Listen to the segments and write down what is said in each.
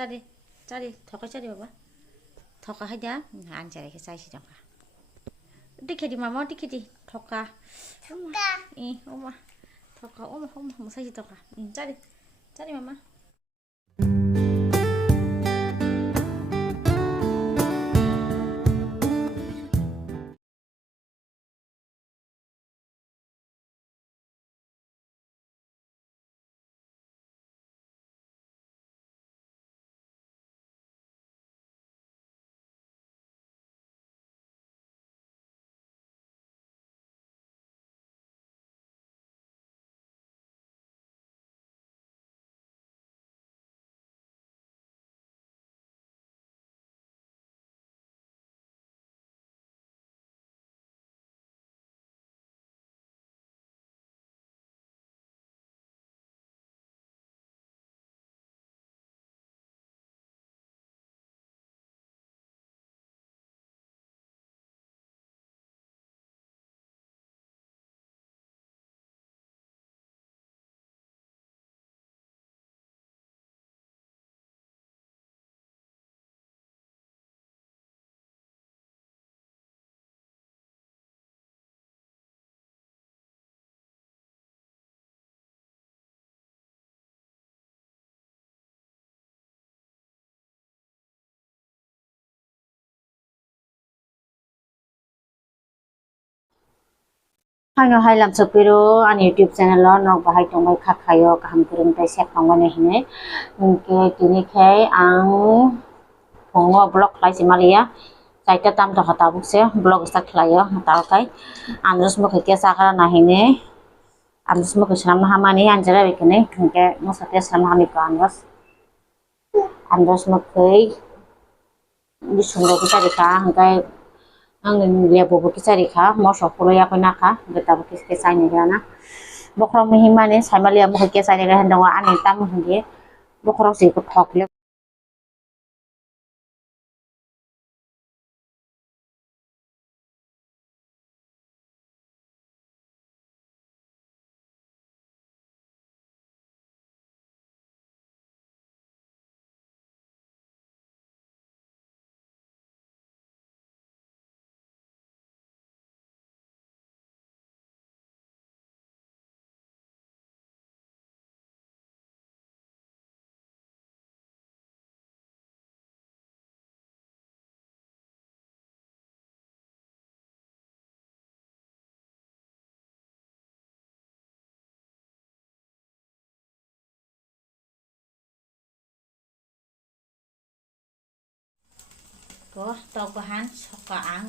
짜리 더가 짜리 봐봐 더가 하자 앉아라 사이시 더가 어디케디 마마 어디케디 더가 이 엄마 더가 엄마 사이시 더가 짜리 마마 Hanya hai lam sepiro an YouTube channel lo nok bahai tongbai khakhayo kaham kurungtai sekhangmani hine ke kini khai ang phongo blog khlai simalia saita tam to hata bukse blog start khlayo tal kai andros mo khike sakara na hine andros mo khsam hamani anjara bekene ke mo sate sam hami ko andros mo khai ni sundo kita dikha hangkai ang liabo kisari kha mo sokolo ya kona kha geta kiske saini grana bokhro mihimane saimalia mo ke saini ga handwa ani tam hunge bokhro si ko thokle ko tok bahan soka ang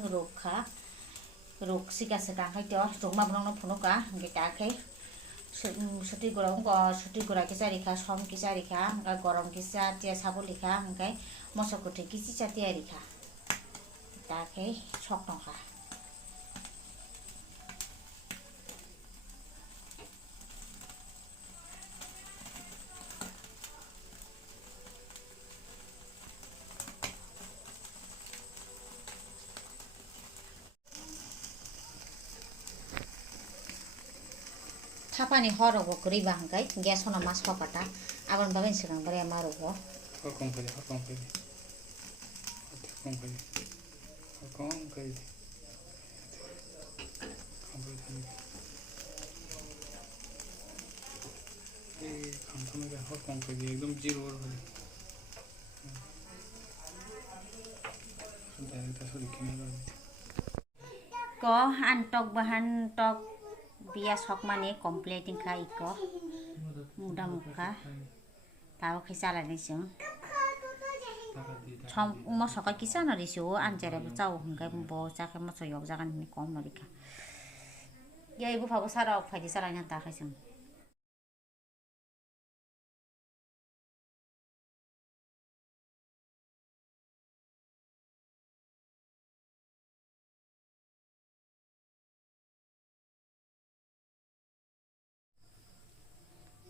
ruk sika sika khai to rukma brong no phunuka geta khai suti gora kisari kha som kisari kha ga gorom kisa tia sabuli kha ngai mosok kothi kisi chatiari kha ta khai sok tong kha Tapani horogo kuriba hangkai gas hona mas hokata abon bagen sigang bare marugo Hakon kari एकदम zero ko antok bahan tok biya sokmani completing kha iko muda mukha tao khisala nisung chom mo soka kisana risu anjare chau hangkai bo chakhe mo soyok jagan ni kom norika yai bu phago sara phaidi sara na ta khaisung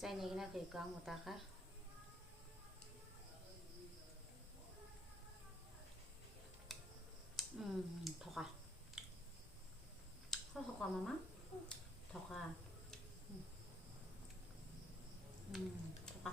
Chai ni na ke kang mota kha thoka thoka mama thoka thoka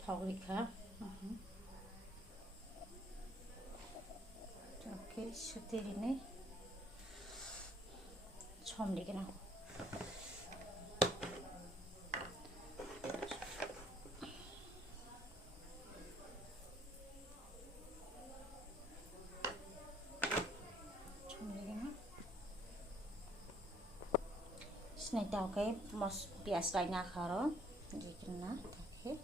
थाव रिखा oke setir ini som dikit aku Sini tahu kayak mos biasanya karo gimana oke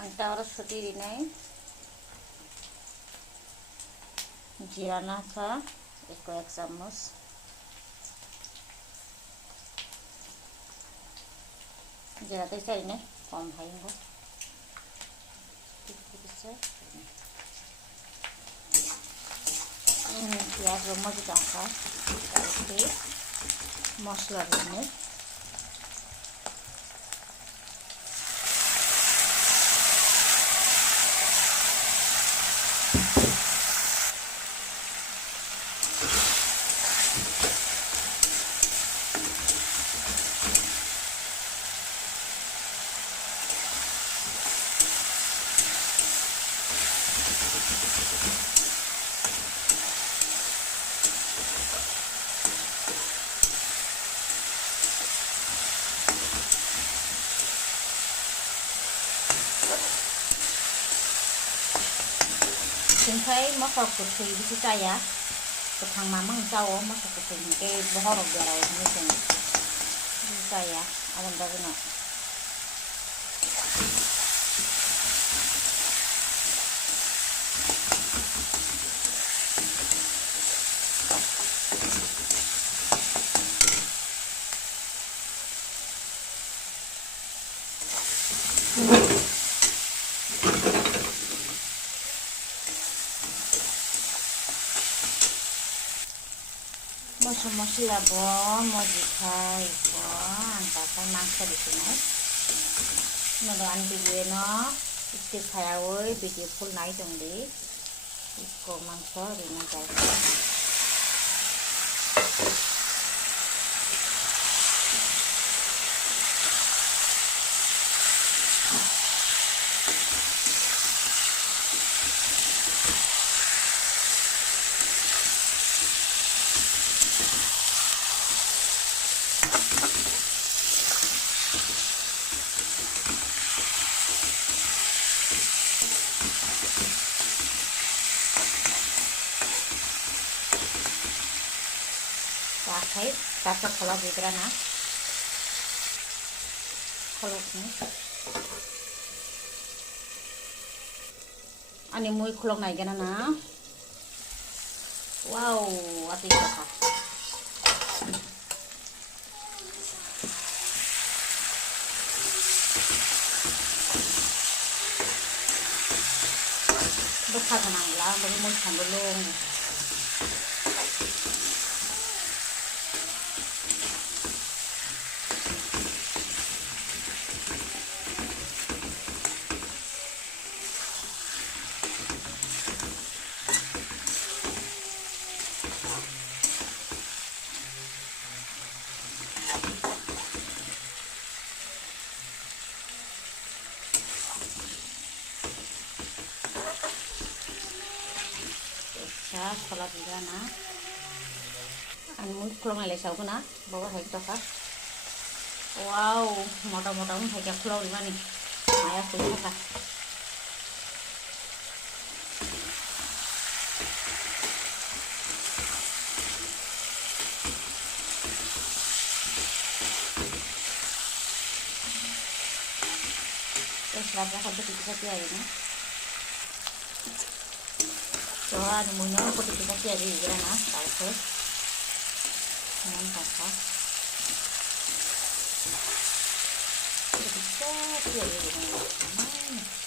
Antara setir ini जीरा नाखा एक चम्मच जीरा तो सही नहीं कम खाएंगे प्याज और मज डाका मसला देने Singkai masa kutu itu saya ketang mamang jauh masa kutu ini ke bohong biara ini sini saya alam baguna Mosla bon mau dikai bon antakan mangsa di sini nonton video no itu kayak woi video full night dong di itu mangsa ini guys pakai kacang kolak gitu kan kolak ini ani muy kolak naik kan wow ati kaka bekal kan lah bagi muy sambelung sekolah juga nah anu kalau nggak lesau kena bawa hai toka wow mota-mota pun hai kalau di mana nih ayah punya kah terus berapa sampai tiga hari nih so anu muna ko dito kasi ari gira na tapos Ngon taka. I렇게 쏙 뿌려주고.